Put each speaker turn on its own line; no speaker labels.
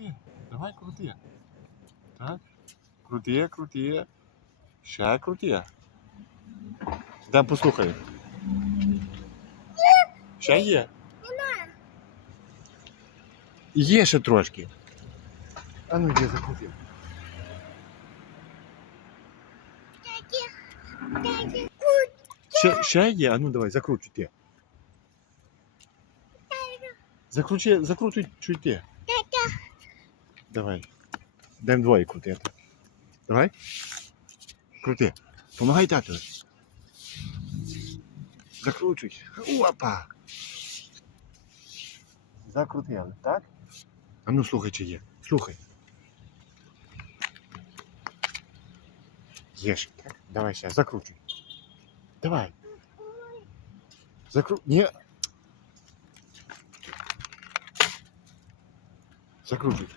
крути. Давай крути. Так. Крути, крути. Ще крути. Дам послухаю. Ще є. Є ще трошки. А ну йди закрути. Ще, ще є? А ну давай, закручуй ти. Закручуй, закручуй чуть ти. Давай. Даємо двоє крутити. Давай. Крути. Помагай тату. Закручуй. Опа. Закрутили, так? А ну слухай, чи є. Слухай. Є ще, так? Давай ще, закручуй. Давай. Закру... Ні. Закручуй.